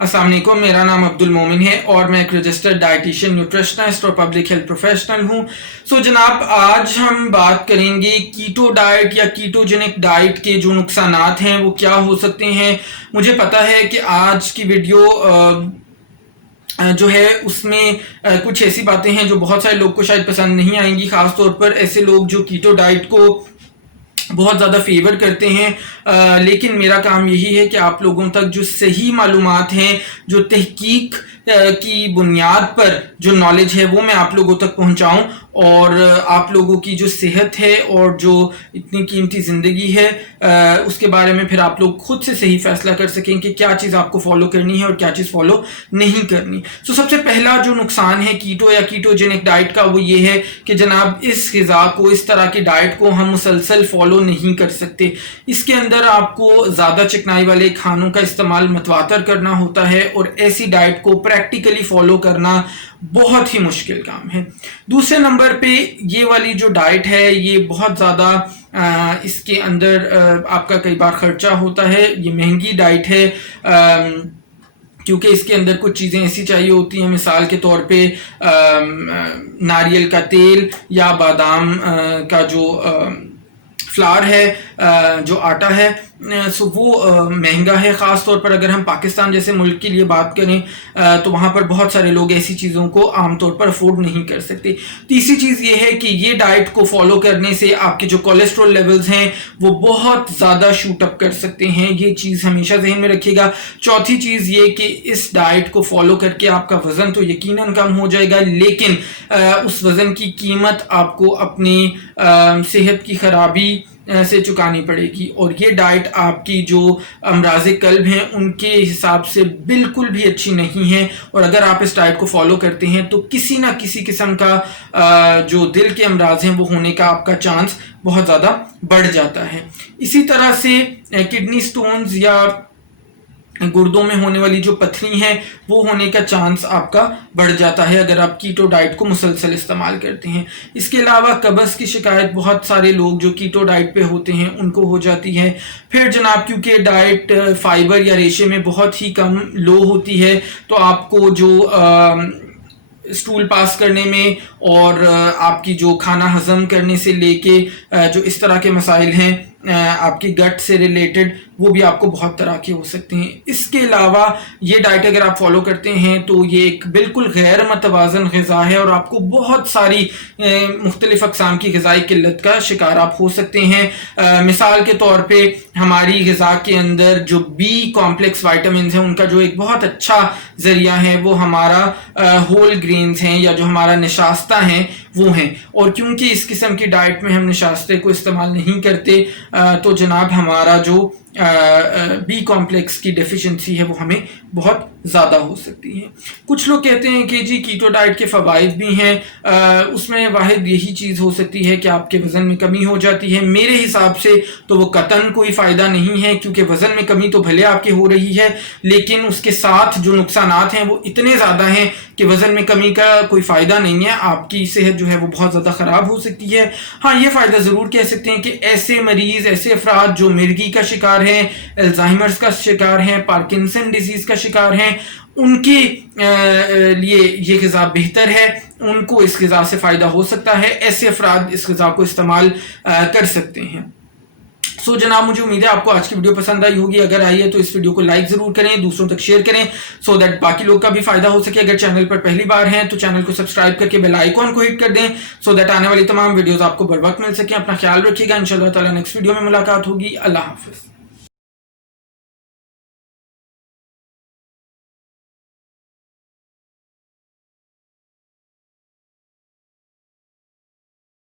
अस्सलाम वालेकुम, मेरा नाम अब्दुल मोमिन है और मैं एक रजिस्टर्ड डाइटिशियन, न्यूट्रिशनिस्ट और पब्लिक हेल्थ प्रोफेशनल हूँ। सो जनाब, आज हम बात करेंगे कीटो डाइट या कीटोजेनिक डाइट के जो नुकसानात हैं वो क्या हो सकते हैं। मुझे पता है कि आज की वीडियो जो है उसमें कुछ ऐसी बातें हैं जो बहुत सारे लोग को शायद पसंद नहीं आएंगी, ख़ास तौर पर ऐसे लोग जो कीटो डाइट को बहुत ज़्यादा फेवर करते हैं। लेकिन मेरा काम यही है कि आप लोगों तक जो सही मालूमात हैं, जो तहकीक की बुनियाद पर जो नॉलेज है वो मैं आप लोगों तक पहुंचाऊं और आप लोगों की जो सेहत है और जो इतनी कीमती ज़िंदगी है उसके बारे में फिर आप लोग खुद से सही फैसला कर सकें कि क्या चीज़ आपको फॉलो करनी है और क्या चीज़ फॉलो नहीं करनी। तो सबसे पहला जो नुकसान है कीटो या कीटोजेनिक डाइट का वो ये है कि जनाब इस ग़िज़ा को, इस तरह की डाइट को हम मुसलसल फॉलो नहीं कर सकते। इसके अंदर आपको ज़्यादा चिकनाई वाले खानों का इस्तेमाल मतवातर करना होता है और ऐसी डाइट को प्रैक्टिकली फॉलो करना बहुत ही मुश्किल काम है। दूसरे नंबर पे ये वाली जो डाइट है ये बहुत ज़्यादा इसके अंदर आपका कई बार खर्चा होता है। ये महंगी डाइट है क्योंकि इसके अंदर कुछ चीज़ें ऐसी चाहिए होती हैं, मिसाल के तौर पे नारियल का तेल या बादाम का जो फ्लावर है, जो आटा है, सो वो महंगा है। ख़ास तौर पर अगर हम पाकिस्तान जैसे मुल्क के लिए बात करें तो वहाँ पर बहुत सारे लोग ऐसी चीज़ों को आमतौर पर अफोर्ड नहीं कर सकते। तीसरी चीज़ ये है कि ये डाइट को फॉलो करने से आपके जो कोलेस्ट्रॉल लेवल्स हैं वो बहुत ज़्यादा शूट अप कर सकते हैं। ये चीज़ हमेशा जहन में रखिएगा। चौथी चीज़ ये कि इस डाइट को फॉलो करके आपका वज़न तो यकीनन कम हो जाएगा, लेकिन उस वज़न की कीमत आपको अपनी सेहत की ख़राबी से चुकानी पड़ेगी और ये डाइट आपकी जो अमराज़ कल्ब हैं उनके हिसाब से बिल्कुल भी अच्छी नहीं है। और अगर आप इस डाइट को फॉलो करते हैं तो किसी ना किसी किस्म का जो दिल के अमराज हैं वो होने का आपका चांस बहुत ज़्यादा बढ़ जाता है। इसी तरह से किडनी स्टोन्स या गुर्दों में होने वाली जो पथरी है वो होने का चांस आपका बढ़ जाता है अगर आप कीटो डाइट को मुसलसल इस्तेमाल करते हैं। इसके अलावा कब्ज़ की शिकायत बहुत सारे लोग जो कीटो डाइट पे होते हैं उनको हो जाती है। फिर जनाब क्योंकि डाइट फाइबर या रेशे में बहुत ही कम लो होती है तो आपको जो स्टूल पास करने में और आपकी जो खाना हज़म करने से लेके जो इस तरह के मसाइल हैं आपकी गट से रिलेटेड वो भी आपको बहुत तरह के हो सकते हैं। इसके अलावा ये डाइट अगर आप फॉलो करते हैं तो ये एक बिल्कुल गैर मतवाज़न ग़िज़ा है और आपको बहुत सारी मुख्तलिफ़ अक़साम की ग़िज़ाई किल्लत का शिकार आप हो सकते हैं। मिसाल के तौर पे हमारी ग़िज़ा के अंदर जो बी कॉम्प्लेक्स वाइटामिन हैं उनका जो एक बहुत अच्छा ज़रिया है वो हमारा होल ग्रेन्स हैं या जो हमारा निशास्ता हैं वो हैं। और क्योंकि इस किस्म की डाइट में हम निशास्ते को इस्तेमाल नहीं करते तो जनाब हमारा जो बी कॉम्प्लेक्स की डेफिशिएंसी है वो हमें बहुत ज़्यादा हो सकती है। कुछ लोग कहते हैं कि जी कीटो डाइट के फ़वाइद भी हैं, उसमें वाहिद यही चीज़ हो सकती है कि आपके वज़न में कमी हो जाती है। मेरे हिसाब से तो वो कतन कोई फ़ायदा नहीं है क्योंकि वज़न में कमी तो भले आपके हो रही है लेकिन उसके साथ जो नुकसानात हैं वो इतने ज़्यादा हैं कि वज़न में कमी का कोई फ़ायदा नहीं है। आपकी सेहत जो है वो बहुत ज़्यादा ख़राब हो सकती है। हाँ, ये फ़ायदा ज़रूर कह सकते हैं कि ऐसे मरीज़, ऐसे अफराद जो मिर्गी का शिकार हैं, अल्जाइमर्स का शिकार हैं, पार्किंसन डिजीज़ का शिकार हैं, उनके लिए ये ग़िज़ा बेहतर है, उनको इस ग़िज़ा से फ़ायदा हो सकता है। ऐसे अफराद इस ग़िज़ा को इस्तेमाल कर सकते हैं। सो जनाब, मुझे उम्मीद है आपको आज की वीडियो पसंद आई होगी। अगर आई है तो इस वीडियो को लाइक ज़रूर करें, दूसरों तक शेयर करें सो दैट बाकी लोग का भी फ़ायदा हो सके। अगर चैनल पर पहली बार हैं तो चैनल को सब्सक्राइब करके बेल आइकॉन को हिट कर दें सो दैट आने वाली तमाम वीडियोज़ आपको बर वक्त मिल सकें। अपना ख्याल रखिएगा। इंशाअल्लाह ताला नेक्स्ट वीडियो में मुलाकात होगी। अल्लाह हाफ़िज़।